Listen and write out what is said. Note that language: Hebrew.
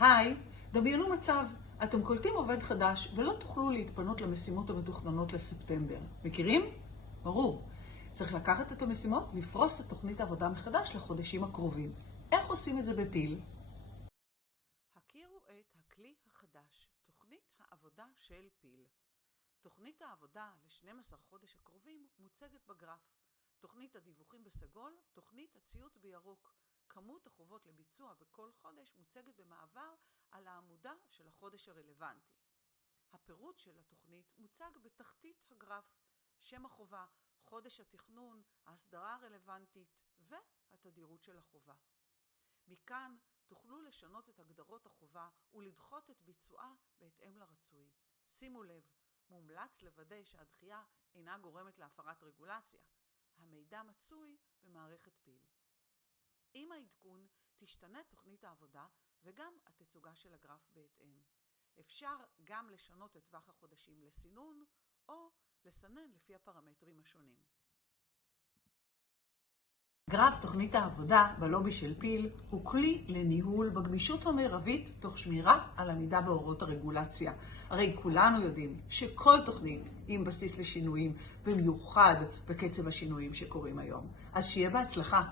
היי, דמיינו מצב, אתם קולטים עובד חדש ולא תוכלו להתפנות למשימות המתוכננות לספטמבר. מכירים? ברור. צריך לקחת את המשימות, לפרוס את תוכנית העבודה מחדש לחודשים הקרובים. איך עושים את זה בפיל? הכירו את הכלי החדש, תוכנית העבודה של פיל. תוכנית העבודה ל-12 חודש הקרובים מוצגת בגרף. תוכנית הדיווחים בסגול, תוכנית הציות בירוק. כמות החובות לביצוע בכל חודש מוצגת במעבר על העמודה של החודש הרלוונטי. הפירוט של התוכנית מוצג בתחתית הגרף, שם החובה, חודש התכנון, ההסדרה הרלוונטית והתדירות של החובה. מכאן תוכלו לשנות את הגדרות החובה ולדחות את ביצועה בהתאם לרצוי. שימו לב, מומלץ לוודא שהדחייה אינה גורמת להפרת רגולציה. המידע מצוי במערכת פיל. עם העדכון תשתנה תוכנית העבודה וגם התצוגה של הגרף בהתאם. אפשר גם לשנות את טווח החודשים לסינון או לסנן לפי הפרמטרים השונים. גרף תוכנית העבודה בלובי של פיל הוא כלי לניהול בגמישות המרבית תוך שמירה על עמידה בהוראות הרגולציה. הרי כולנו יודעים שכל תוכנית עם בסיס לשינויים, במיוחד בקצב השינויים שקורים היום. אז שיהיה בהצלחה.